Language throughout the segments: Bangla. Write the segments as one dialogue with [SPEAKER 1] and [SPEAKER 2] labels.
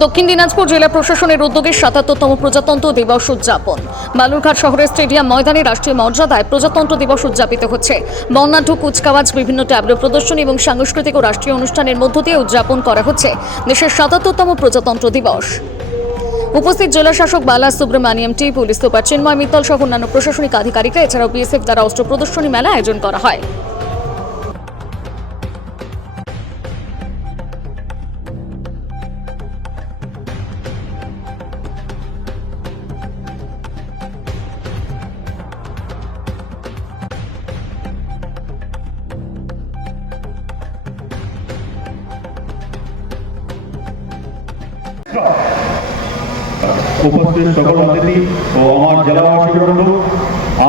[SPEAKER 1] দক্ষিণ দিনাজপুর জেলা প্রশাসনের উদ্যোগে সাতাত্তরতম প্রজাতন্ত্র দিবস উদযাপন। বালুরঘাট শহরের স্টেডিয়াম ময়দানে রাষ্ট্রীয় মর্যাদায় প্রজাতন্ত্র দিবস উদযাপিত হচ্ছে। বর্ণাঢ্য কুচকাওয়াজ, বিভিন্ন ট্যাবলো প্রদর্শনী এবং সাংস্কৃতিক ও রাষ্ট্রীয় অনুষ্ঠানের মধ্য দিয়ে উদযাপন করা হচ্ছে। দেশের সাতাত্তরতম প্রজাতন্ত্র দিবস। উপস্থিত জেলা শাসক Bala Subramaniam T, police super Chinmoy Mittal সহ অন্যান্য প্রশাসনিক আধিকারিকরা, এছাড়াও বিএসএফ দ্বারা অস্ত্র প্রদর্শনী মেলা আয়োজন করা হয়।
[SPEAKER 2] উপস্থিত সকল অতিথি ও আমার জেলাবাসী বৃন্দ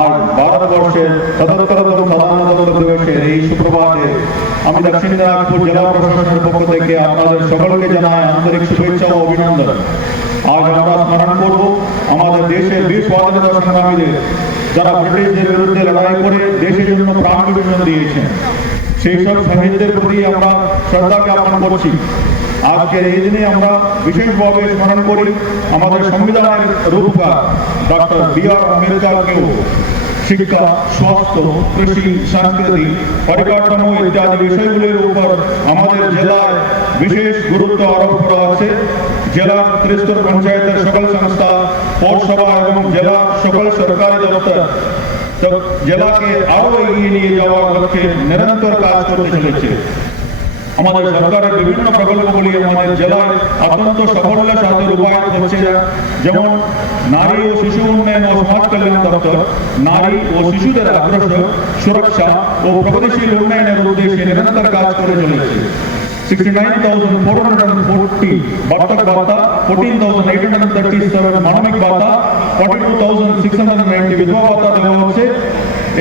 [SPEAKER 2] আর ভারতবর্ষের সতর্কতম সাধারণতন্ত্র এই সুপ্রভাতে আমি দক্ষিণ দিনাজপুর জেলা প্রশাসনের পক্ষ থেকে আপনাদের সকলকে জানাই আন্তরিক শুভেচ্ছা ও অভিনন্দন। আজ আমরা স্মরণ করব আমাদের দেশের বীর স্বাধীনতা সংগ্রামীদের, যারা ব্রিটিশদের বিরুদ্ধে লড়াই করে দেশের জন্য প্রাণ বিসর্জন দিয়েছেন। সেই সব শহীদদের প্রতি আমরা শ্রদ্ধা জ্ঞাপন করছি। আজকের এই দিনে আমরা বিশেষভাবে স্মরণ করি আমাদের সংবিধানের রূপকার ডক্টর বি আর আম্বেদকরকেও। শিক্ষা, স্বাস্থ্য, কৃষি সংস্কৃতি পরিকাঠামো ইত্যাদি বিষয়গুলির উপর আমাদের জেলায় বিশেষ গুরুত্ব আরোপ করা আছে জেলা ত্রিস্তর পঞ্চায়েতের সকল সংস্থা, পৌরসভা এবং জেলা সকল সরকারি দপ্তর জেলাকে আরও এগিয়ে নিয়ে যাওয়ার লক্ষ্যে নিরন্তর কাজ করতে চলেছে। আমাদের সরকারের বিভিন্ন প্রকল্পগুলি আমাদের জেলায় অত্যন্ত সাফল্যের সাথে রূপায়িত হচ্ছে যেমন নারী ও শিশু উন্নয়ন ও সমাজ কল্যাণ দপ্তর নারী ও শিশুদের আগ্রহ সুরক্ষা ও প্রগতিশীল উন্নয়নের উদ্দেশ্যে নিরন্তর কাজ করে চলেছে। 69,440 বার্ধক ভাতা 14,837 মানবিক ভাতা 42,690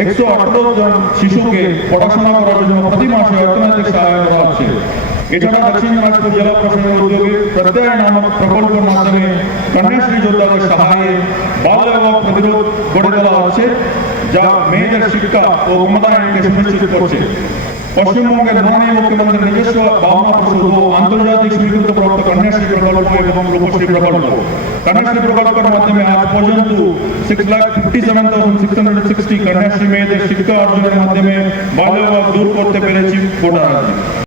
[SPEAKER 2] একশো আঠারো জন শিশুকে পড়াশোনা করার জন্য প্রতি মাসে অর্থনৈতিক সহায়তা দেওয়া হচ্ছে। এছাড়া দক্ষিণ দিনাজপুর জেলা প্রশাসনের উদ্যোগে প্রত্যয় নামক প্রকল্পের মাধ্যমে কন্যাশ্রী যোদ্ধাদের সহায়ে বাল বিবাহ প্রতিরোধ গড়ে তোলা হচ্ছে, যা মেয়েদের শিক্ষা ও উন্নয়নকে সুনিশ্চিত করছে। পশ্চিমবঙ্গের মাননীয় মুখ্যমন্ত্রী নিজস্ব ভাবনা কন্যাশ্রী প্রকল্প এবং রূপশ্রী প্রকল্প। কন্যাশ্রী প্রকল্পের মাধ্যমে আজ পর্যন্ত six lakh fifty seven thousand six hundred sixty Kanyashree মেয়েদের শিক্ষা অর্জনের মাধ্যমে বাল্যবাদ দূর করতে পেরেছি রাজ্যে